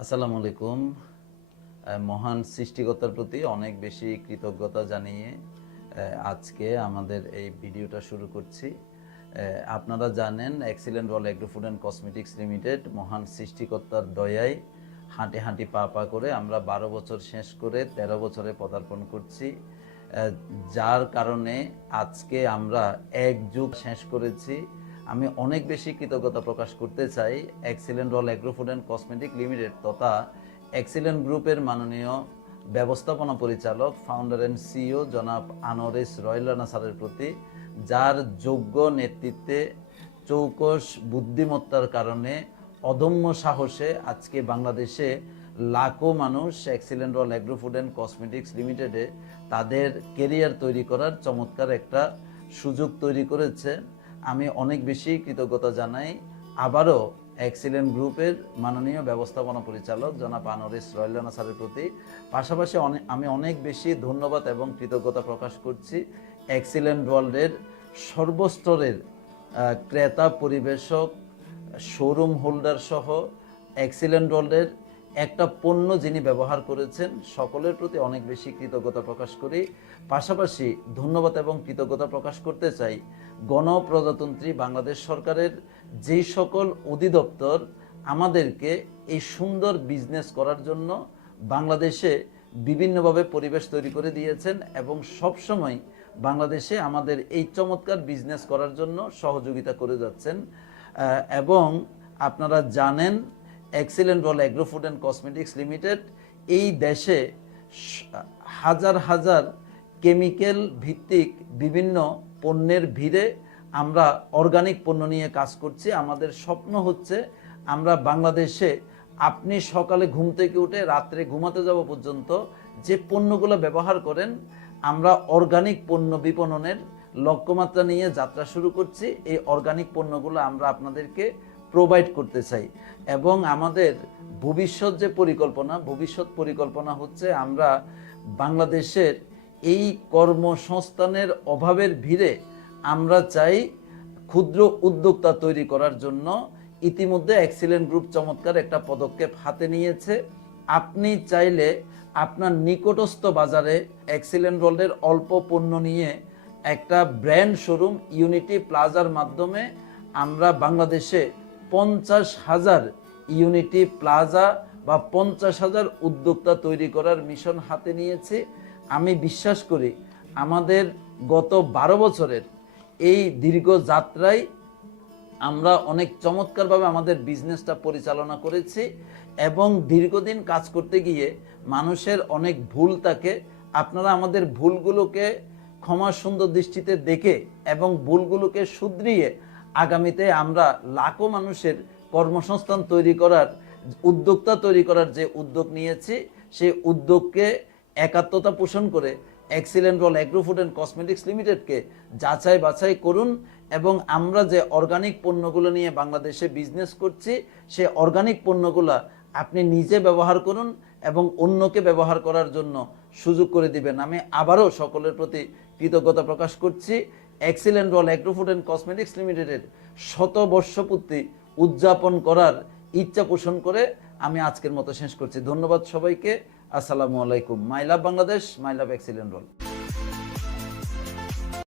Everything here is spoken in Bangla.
আসসালামু আলাইকুম। মহান সৃষ্টিকর্তার প্রতি অনেক বেশি কৃতজ্ঞতা জানিয়ে আজকে আমাদের এই ভিডিওটা শুরু করছি। আপনারা জানেন excellent world agro food and cosmetics limited মহান সৃষ্টিকর্তার দয়ায় হাঁটি হাঁটি পা পা করে আমরা 12 বছর শেষ করে 13 বছরে পদার্পণ করছি, যার কারণে আজকে আমরা এক যুগ শেষ করেছি। আমি অনেক বেশি কৃতজ্ঞতা প্রকাশ করতে চাই excellent world agro food and cosmetic limited তথা এক্সিলেন্ট গ্রুপের মাননীয় ব্যবস্থাপনা পরিচালক ফাউন্ডার অ্যান্ড সিইও জনাব আনোয়ার এস রয়েল রানা স্যারের প্রতি, যার যোগ্য নেতৃত্বে চৌকস বুদ্ধিমত্তার কারণে অদম্য সাহসে আজকে বাংলাদেশে লাখো মানুষ excellent world agro food and cosmetics লিমিটেডে তাদের কেরিয়ার তৈরি করার চমৎকার একটা সুযোগ তৈরি করেছে। আমি অনেক বেশি কৃতজ্ঞতা জানাই আবারও এক্সিলেন্ট গ্রুপের মাননীয় ব্যবস্থাপনা পরিচালক জনাব আনোয়ার এস রয়েল রানা স্যারের প্রতি। পাশাপাশি আমি অনেক বেশি ধন্যবাদ এবং কৃতজ্ঞতা প্রকাশ করছি এক্সিলেন্ট ওয়ার্ল্ডের সর্বস্তরের ক্রেতা, পরিবেশক, শোরুম হোল্ডার সহ এক্সিলেন্ট ওয়ার্ল্ডের একটা পণ্য যিনি ব্যবহার করেছেন সকলের প্রতি অনেক বেশি কৃতজ্ঞতা প্রকাশ করি। পাশাপাশি ধন্যবাদ এবং কৃতজ্ঞতা প্রকাশ করতে চাই গণপ্রজাতন্ত্রী বাংলাদেশ সরকারের যেই সকল অধিদপ্তর আমাদেরকে এই সুন্দর বিজনেস করার জন্য বাংলাদেশে বিভিন্নভাবে পরিবেশ তৈরি করে দিয়েছেন এবং সবসময় বাংলাদেশে আমাদের এই চমৎকার বিজনেস করার জন্য সহযোগিতা করে যাচ্ছেন। এবং আপনারা জানেন excellent world agro food and cosmetics limited এই দেশে হাজার হাজার কেমিক্যাল ভিত্তিক বিভিন্ন পণ্যের ভিড়ে আমরা অর্গানিক পণ্য নিয়ে কাজ করছি। আমাদের স্বপ্ন হচ্ছে আমরা বাংলাদেশে আপনি সকালে ঘুম থেকে উঠে রাত্রে ঘুমাতে যাওয়া পর্যন্ত যে পণ্যগুলো ব্যবহার করেন আমরা অর্গানিক পণ্য বিপণনের লক্ষ্যমাত্রা নিয়ে যাত্রা শুরু করছি। এই অর্গানিক পণ্যগুলো আমরা আপনাদেরকে প্রোভাইড করতে চাই এবং আমাদের ভবিষ্যৎ পরিকল্পনা হচ্ছে আমরা বাংলাদেশের এই কর্মসংস্থানের অভাবের ভিড়ে আমরা চাই ক্ষুদ্র উদ্যোক্তা তৈরি করার জন্য। ইতিমধ্যে এক্সিলেন্ট গ্রুপ চমৎকার একটা পদক্ষেপ হাতে নিয়েছে। আপনি চাইলে আপনার নিকটস্থ বাজারে এক্সিলেন্ট ওয়ার্ল্ডের অল্প পণ্য নিয়ে একটা ব্র্যান্ড শোরুম ইউনিটি প্লাজার মাধ্যমে আমরা বাংলাদেশে 50,000 ইউনিটি প্লাজা বা 50,000 উদ্যোক্তা তৈরি করার মিশন হাতে নিয়েছি। আমি বিশ্বাস করি আমাদের গত 12 বছরের এই দীর্ঘ যাত্রায় আমরা অনেক চমৎকারভাবে আমাদের বিজনেসটা পরিচালনা করেছি এবং দীর্ঘদিন কাজ করতে গিয়ে মানুষের অনেক ভুল থাকে। আপনারা আমাদের ভুলগুলোকে ক্ষমা সুন্দর দৃষ্টিতে দেখে এবং ভুলগুলোকে শুধরিয়ে আগামীতে আমরা লাখো মানুষের কর্মসংস্থান তৈরি করার উদ্যোক্তা তৈরি করার যে উদ্যোগ নিয়েছি সেই উদ্যোগকে একাত্মতা পোষণ করে excellent world agro food and cosmetics লিমিটেডকে যাচাই বাছাই করুন এবং আমরা যে অর্গানিক পণ্যগুলো নিয়ে বাংলাদেশে বিজনেস করছি সেই অর্গানিক পণ্যগুলো আপনি নিজে ব্যবহার করুন এবং অন্যকে ব্যবহার করার জন্য সুযোগ করে দিবেন। আমি আবারও সকলের প্রতি কৃতজ্ঞতা প্রকাশ করছি। Excellent world agro food and cosmetics লিমিটেডের 100 বর্ষপূর্তি উদযাপন করার ইচ্ছা পোষণ করে আমি আজকের মতো শেষ করছি। ধন্যবাদ সবাইকে। আসসালামু আলাইকুম। মাই লাভ বাংলাদেশ, মাই লাভ এক্সিলেন্ট ওয়ার্ল্ড।